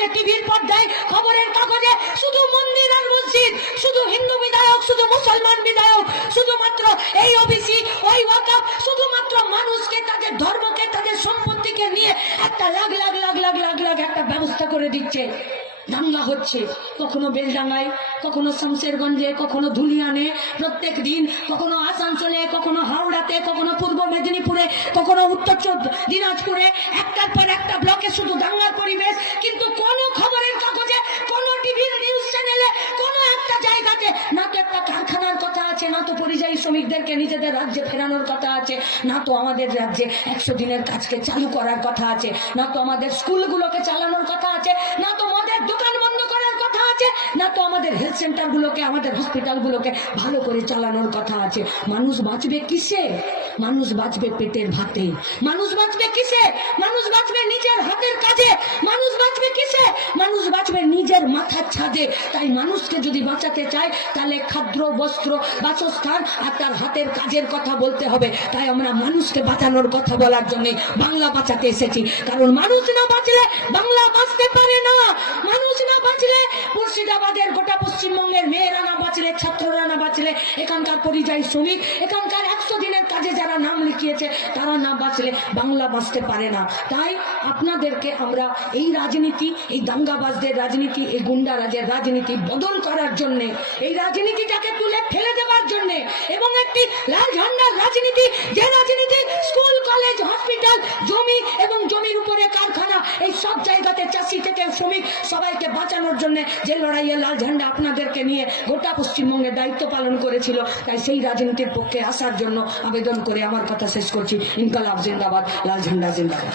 আজকে টিভির পর্দায় খবরের কাগজে শুধু মন্দির আর মসজিদ, শুধু হিন্দু বিধায়ক, শুধু মুসলমান বিধায়ক, শুধুমাত্র এই ওবিসি ওই ওয়াকফ, শুধুমাত্র মানুষকে তাদের ধর্মকে তাদের সম্পত্তিকে নিয়ে একটা লাখ লাখ লাখ লাখ লাখ লাখ একটা ব্যবস্থা করে দিচ্ছে। দাঙ্গা হচ্ছে, কখনো বেলডাঙ্গায়, কখনো শামশেরগঞ্জে, কখনো ধুলিয়ানে, প্রত্যেক দিন কখনো আসানসোলে, কখনো হাওড়াতে, কখনো পূর্ব মেদিনীপুরে, কখনো উত্তর দিনাজপুরে, একটার পর একটা ব্লকে শুধু দাঙ্গার পরিবেশ। কিন্তু কোনো খবরের কাগজে, কোনো টিভির নিউজ চ্যানেলে, কোনো একটা জায়গাতে না তো একটা কারখানার কথা আছে, না তো পরিযায়ী শ্রমিকদেরকে নিজেদের রাজ্যে ফেরানোর কথা আছে, না তো আমাদের রাজ্যে 100 দিনের কাজকে চালু করার কথা আছে, না তো আমাদের স্কুলগুলোকে চালানোর কথা আছে, না তো মদের দোকান বন্ধ করার কথা আছে, না তো আমাদের হেলথ সেন্টারগুলোকে, আমাদের হসপিটালগুলোকে ভালো করে চালানোর কথা আছে। মানুষ বাঁচবে কিসে? মানুষ বাঁচবে পেটের ভাতে। মানুষ বাঁচবে কিসে? মানুষ বাঁচবে নিজের হাতের কাজে। মানুষ বাঁচবে কিসে? মানুষ বাঁচবে নিজের মাথার ছাদে। তাই মানুষকে যদি বাঁচাতে চায় তাহলে খাদ্য, বস্ত্র, বাসস্থান আর তার হাতের কাজের কথা বলতে হবে। তাই আমরা মানুষকে বাঁচানোর কথা বলার জন্য বাংলা বাঁচাতে এসেছি। কারণ মানুষ না বাঁচলে বাংলা বাঁচতে পারে না। মানুষ না বাঁচলে, মুর্শিদাবাদের গোটা পশ্চিমবঙ্গের মেয়েরা না বাঁচলে, ছাত্ররা না বাঁচলে, এখানকার পরিযায়ী শ্রমিক, এখানকার 100 দিনের কাজে যারা নাম লিখিয়েছে তারা না বাঁচলে বাংলা বাঁচতে পারে না। তাই আপনাদেরকে আমরা এই রাজনীতি, এই দাঙ্গাবাজদের রাজনীতি, এই গুন্ডারাজের রাজনীতি বদল করার জন্য, এই রাজনীতিটাকে তুলে ফেলে দেওয়ার জন্য, এবং একটি লাল ঝান্ডার রাজনীতি, যে রাজনীতি স্কুল, কলেজ, হসপিটাল, জমি এবং জমির উপরে কারখানা, এই সব জায়গাতে চাষি থেকে শ্রমিক সবাইকে বাঁচানোর জন্য যে লড়াইয়ে লাল ঝান্ডা আপনাদেরকে নিয়ে গোটা পশ্চিমবঙ্গের দায়িত্ব পালন করেছিল, তাই সেই রাজনীতির পক্ষে আসার জন্য আবেদন করে আমার কথা শেষ করছি। ইনকালাব জিন্দাবাদ, লাল ঝান্ডা জিন্দাবাদ।